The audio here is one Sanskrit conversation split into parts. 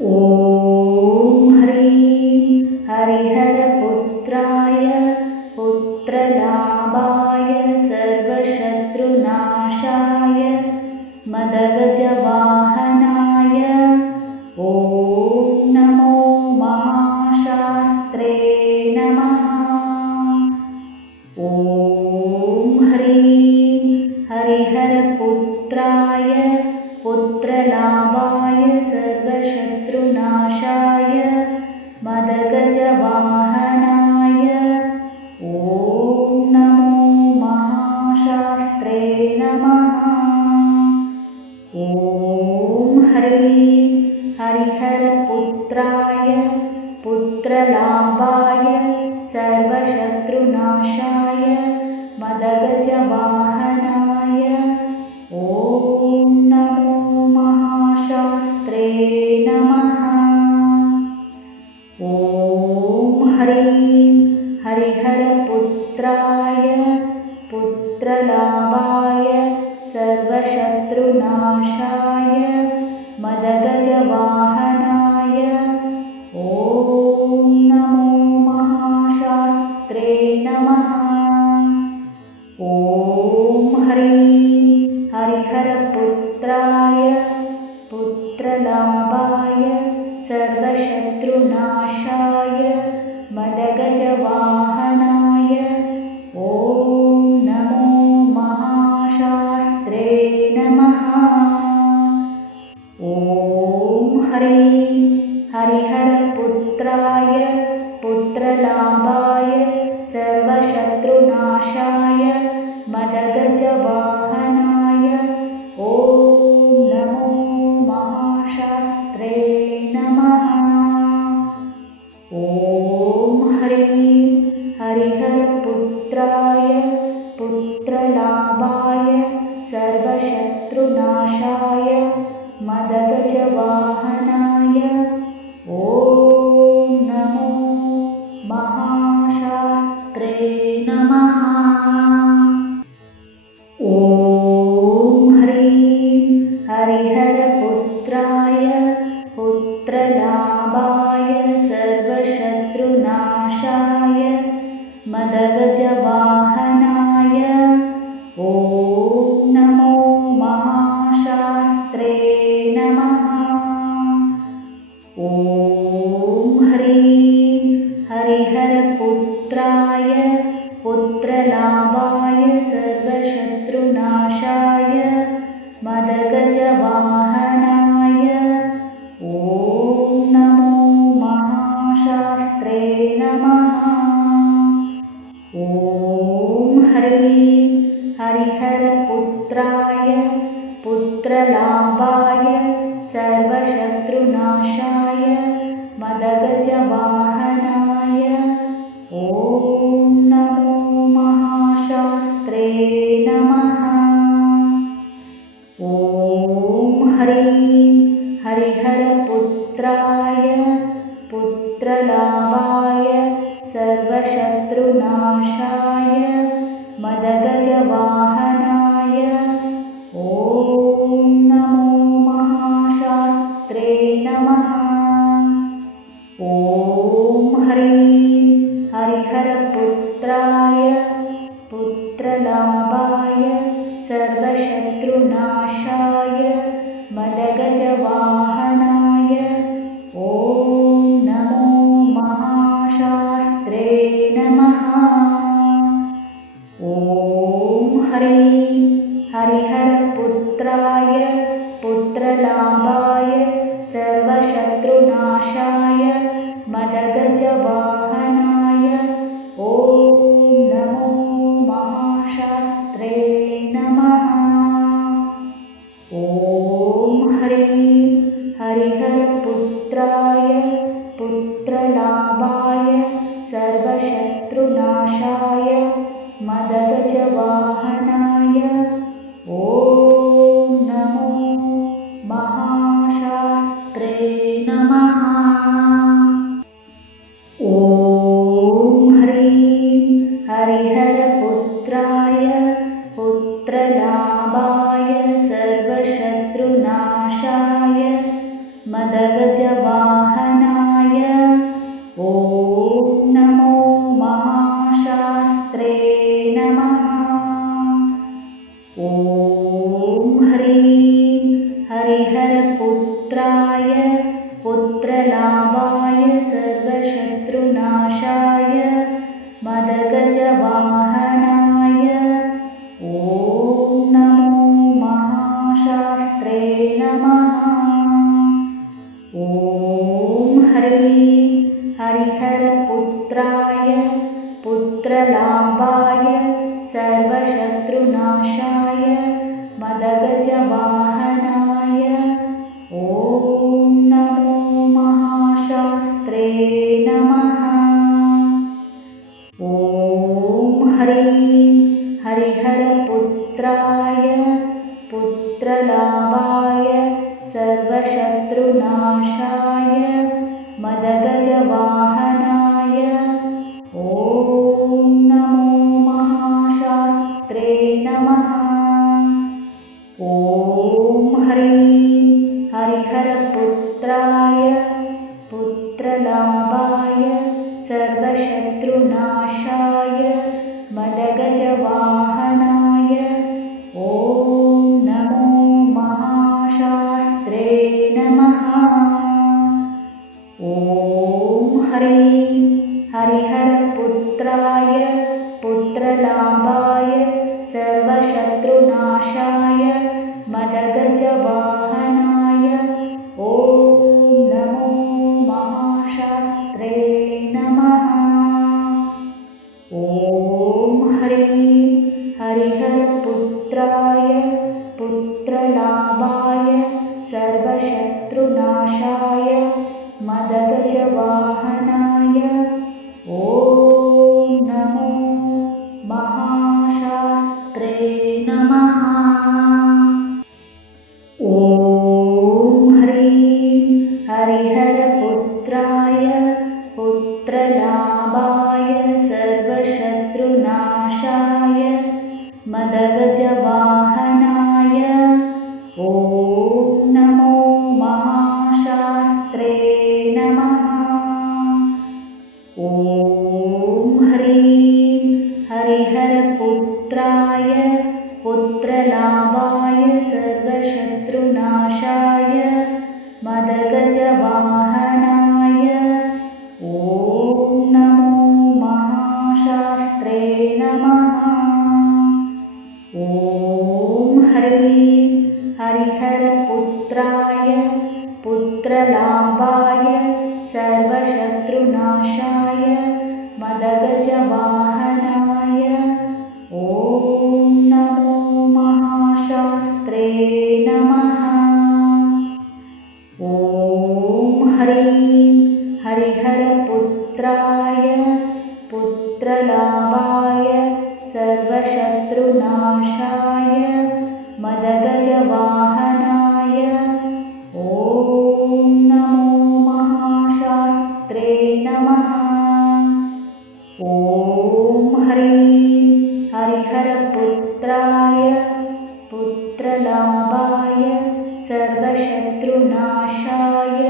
ॐ ह्रीं हरिहरपुत्राय पुत्रलाभाय सर्वशत्रुनाशाय मदगजवाहनाय ॐ नमो महाशास्त्रे नमः। ॐ ह्रीं हरिहरपुत्राय पुत्रलाभाय सर्वशत्रुनाशाय मदगजवाहनाय ॐ नमो महाशास्त्रे नमः। ॐ ह्रीं हरिहरपुत्राय पुत्रलाभाय सर्वशत्रुनाशाय मदगजवाहनाय ॐ नमो महाशास्त्रे नमः। ॐ ह्रीं हरिहरपुत्राय पुत्रलाभाय सर्वशत्रुनाशाय मदगजवाहनाय ॐ नमो महाशास्त्रे नमः। ॐ ह्रीं हरिहरपुत्राय पुत्रलाभाय सर्वशत्रुनाशाय मदगजवाहनाय ॐ नमो महाशास्त्रे नमः। ॐ ह्रीं हरिहरपुत्राय पुत्रलाभाय सर्वशत्रुनाशाय मदगजवाहनाय ॐ नमो महाशास्त्रे नमः। ॐ ह्रीं हरिहरपुत्राय पुत्रलाभाय सर्वशत्रुनाशाय मदगजवाहनाय ॐ नमो महाशास्त्रे नमः। ॐ ह्रीं हरिहरपुत्राय पुत्रलाभाय सर्वशत्रुनाशाय मदगजवाहनाय ॐ नमो महाशास्त्रे नमः। ॐ ह्रीं हरिहरपुत्राय पुत्रलाभाय सर्वशत्रुनाशाय मदगजवाहनाय ॐ नमो महाशास्त्रे नमः। ॐ ह्रीं हरिहरपुत्राय पुत्रलाभाय सर्वशत्रुनाशाय मदगजवाहनाय ॐ नमो महाशास्त्रे नमः। ॐ ह्रीं हरिहरपुत्राय पुत्रलाभाय सर्वशत्रुनाशाय मदगजवाहनाय ॐ नमो महाशास्त्रे नमः। ॐ ह्रीं हरिहरपुत्राय पुत्रलाभाय सर्वशत्रुनाशाय मदगजवाहनाय ॐ नमो महाशास्त्रे नमः। ॐ ह्रीं हरिहरपुत्राय पुत्रलाभाय सर्वशत्रुनाशाय मदगजवाहनाय ॐ नमो महाशास्त्रे नमः। ॐ ह्रीं हरिहरपुत्राय पुत्रलाभाय सर्वशत्रुनाशाय मदगजवाहनाय ॐ नमो महाशास्त्रे नमः। ॐ ह्रीं हरिहरपुत्राय पुत्रलाभाय सर्वशत्रुनाशाय मदगजवाहनाय पुत्रलाभाय सर्वशत्रुनाशाय मदगजवाहनाय ॐ नमो महाशास्त्रे नमः। ॐ हरिहरपुत्राय पुत्रलाभाय सर्वशत्रुनाशाय मदगजवाहनाय ॐ नमो महाशास्त्रे नमः। ॐ हरिहरपुत्राय पुत्रलाभाय सर्वशत्रुनाशाय मदगजवाहनाय ॐ नमो महाशास्त्रे नमः। ॐ हरिहरपुत्राय पुत्रलाभाय सर्वशत्रुनाशाय मदगजवाहनाय ॐ नमो महाशास्त्रे नमः। ॐ हरिहरपुत्राय पुत्रलाभाय सर्वशत्रुनाशाय मदगजवाहनाय ॐ नमो महाशास्त्रे नमः। ॐ हरिहरपुत्राय पुत्रलाभाय सर्वशत्रुनाशाय मदगजवाहनाय ॐ नमो महाशास्त्रे नमः। ॐ हरिहरपुत्राय पुत्रलाभाय सर्वशत्रुनाशाय मदगजवाहनाय ॐ नमो महाशास्त्रे नमः। ॐ हरिहरपुत्राय पुत्रलाभाय सर्वशत्रुनाशाय मदगजवाहनाय ॐ नमो महाशास्त्रे नमः। ॐ हरिहरपुत्राय पुत्रलाभाय सर्वशत्रुनाशाय मदगजवाहनाय ॐ नमो महाशास्त्रे नमः। ॐ हरिहरपुत्राय पुत्रलाभाय सर्वशत्रुनाशाय मदगजवाहनाय ॐ नमो महाशास्त्रे नमः। ॐ हरिहरपुत्राय पुत्रलाभाय सर्वशत्रुनाशाय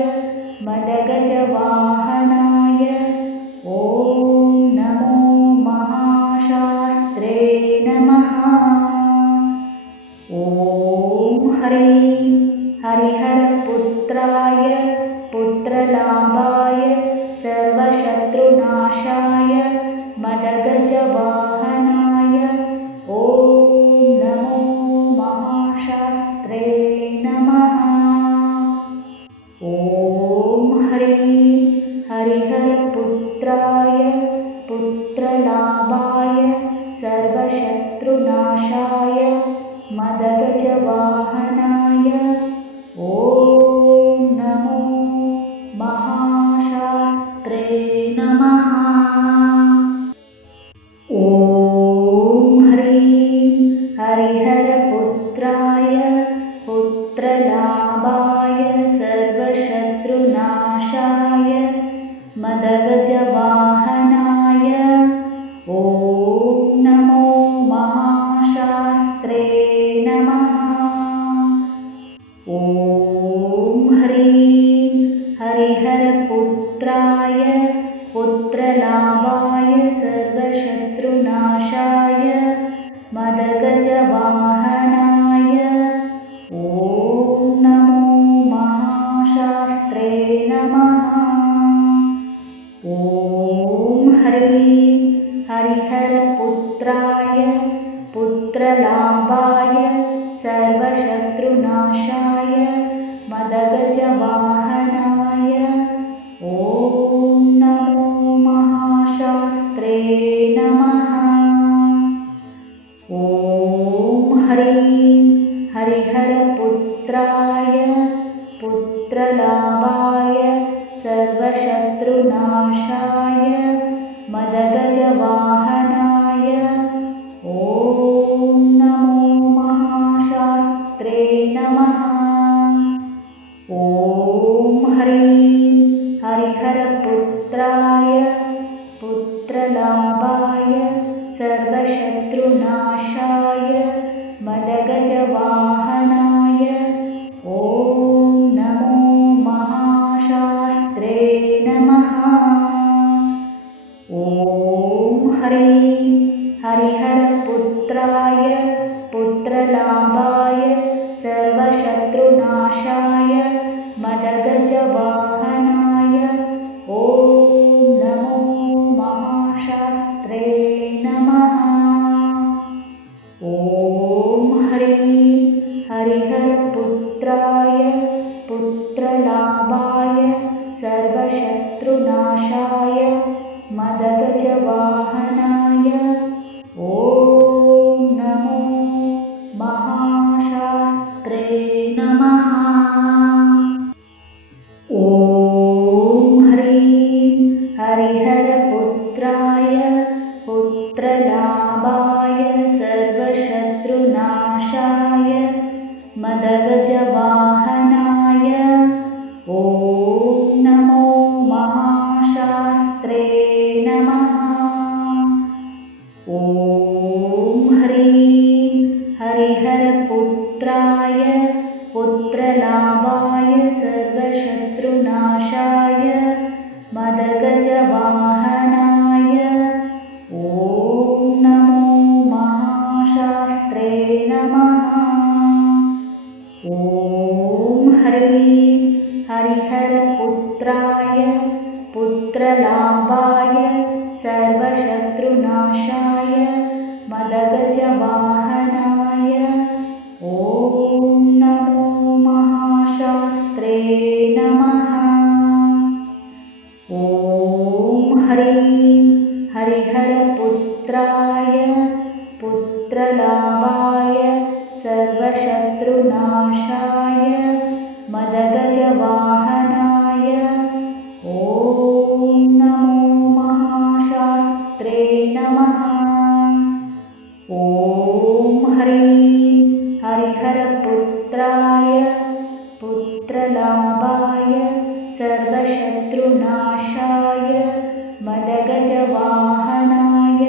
मदगजवाहनाय ॐ नमो महाशास्त्रे नमः। ॐ हरिहरपुत्राय पुत्रलाभाय सर्वशत्रुनाशाय मदगजवाहनाय ॐ नमो महाशास्त्रे नमः। ॐ हरिहरपुत्राय पुत्रलाभाय सर्वशत्रुनाशाय मदगजवाहनाय ॐ नमो महाशास्त्रे नमः। ॐ हरिहरपुत्राय पुत्रलाभाय सर्वशत्रुनाशाय मदगजवाहनाय ॐ नमो महाशास्त्रे नमः। ॐ हरिहरपुत्राय पुत्रलाभाय सर्वशत्रुनाशाय मदगजवाहनाय ॐ नमो पुत्रलाभाय सर्वशत्रुनाशाय मदगजवाहनाय ॐ नमो महाशास्त्रे नमः। ॐ ह्रीं हरिहरपुत्राय पुत्रलाभाय सर्वशत्रुनाशाय मदगजवाहनाय ॐ नमो महाशास्त्रे नमः। ॐ ह्रीं हरिहरपुत्राय पुत्रलाभाय सर्वशत्रुनाशाय मदगजवाहनाय ॐ नमो महाशास्त्रे नमः। ॐ ह्रीं हरिहरपुत्राय पुत्रलाभाय सर्वशत्रुनाशाय मदगजवाहनाय ॐ नमो महाशास्त्रे नमः। ॐ ह्रीं हरिहरपुत्राय पुत्रलाभाय सर्वशत्रुनाशाय मदगजवाहनाय ॐ नमो महाशास्त्रे नमः। ॐ ह्रीं हरिहरपुत्राय पुत्रलाभाय सर्वशत्रुनाशाय मदगजवाहनाय ॐ नमो महाशास्त्रे नमः। ॐ ह्रीं हरिहरपुत्राय पुत्रलाभाय सर्वशत्रुनाशाय मदगजवाहनाय ॐ नमो महाशास्त्रे नमः। ॐ ह्रीं हरिहरपुत्राय पुत्रलाभाय सर्वशत्रुनाशाय मदगजवाहनाय ॐ नमो महाशास्त्रे नमः। ॐ ह्रीं हरिहरपुत्राय पुत्रलाभाय सर्वशत्रुनाशाय मदगजवाहनाय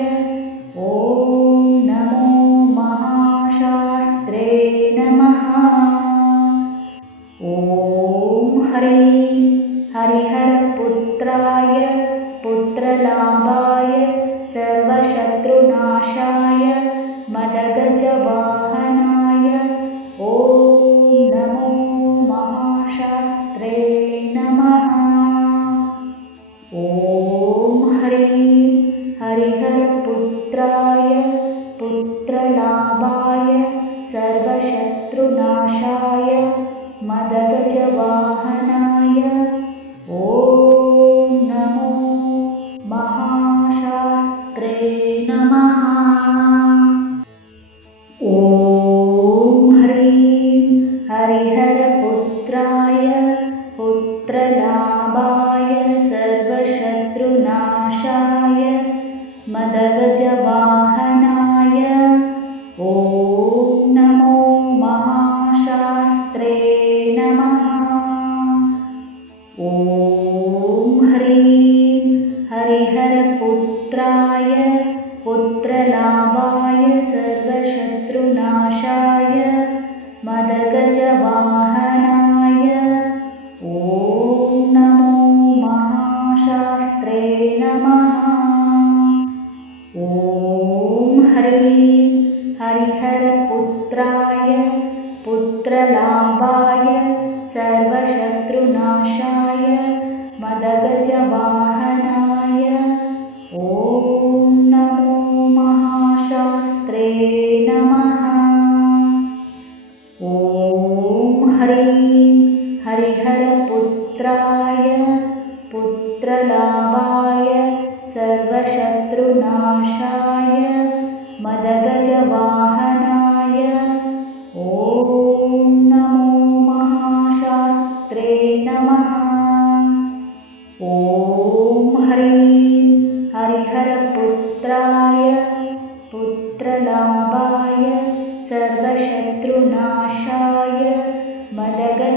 ॐ नमो महाशास्त्रे नमः। ॐ ह्रीं हरिहरपुत्राय पुत्रलाभाय सर्वशत्रुनाशाय मदगजवाहनाय ॐ नमो महाशास्त्रे नमः। ॐ ह्रीं हरिहरपुत्राय पुत्रलाभाय सर्वशत्रुनाशाय मदगजवाहनाय ॐ नमो महाशास्त्रे नमः। ॐ ह्रीं हरिहरपुत्राय पुत्रलाभाय सर्वशत्रुनाशाय मदगजवाहनाय ॐ नमो महाशास्त्रे नमः। ॐ ह्रीं हरिहरपुत्राय पुत्रलाभाय सर्वशत्रुनाशाय मदगजवाहनाय ॐ नमो महाशास्त्रे नमः। ॐ ह्रीं हरिहरपुत्राय पुत्रलाभाय सर्वशत्रुनाशाय मदगजवाहनाय ॐ नमो महाशास्त्रे नमः। ॐ ह्रीं हरिहरपुत्राय पुत्रलाभाय सर्वशत्रुनाशाय मदगजवाहनाय ॐ नमो महाशास्त्रे नमः। ॐ ह्रीं हरिहरपुत्राय पुत्रलाभाय सर्वशत्रुनाशाय मदगजवाहनाय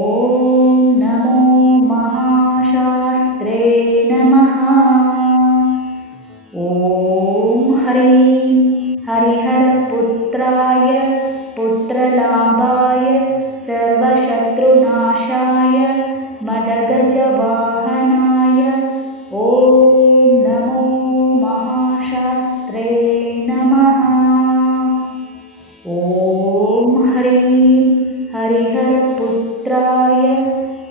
ॐ नमो महाशास्त्रे नमः। ॐ ह्रीं हरिहरपुत्राय पुत्रलाभाय सर्वशत्रुनाशाय मदगजवाहनाय ॐ नमो महाशास्त्रे नमः। ॐ ह्रीं हरिहरपुत्राय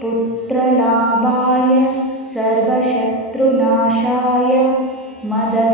पुत्रलाभाय सर्वशत्रुनाशाय मदगजवाहनाय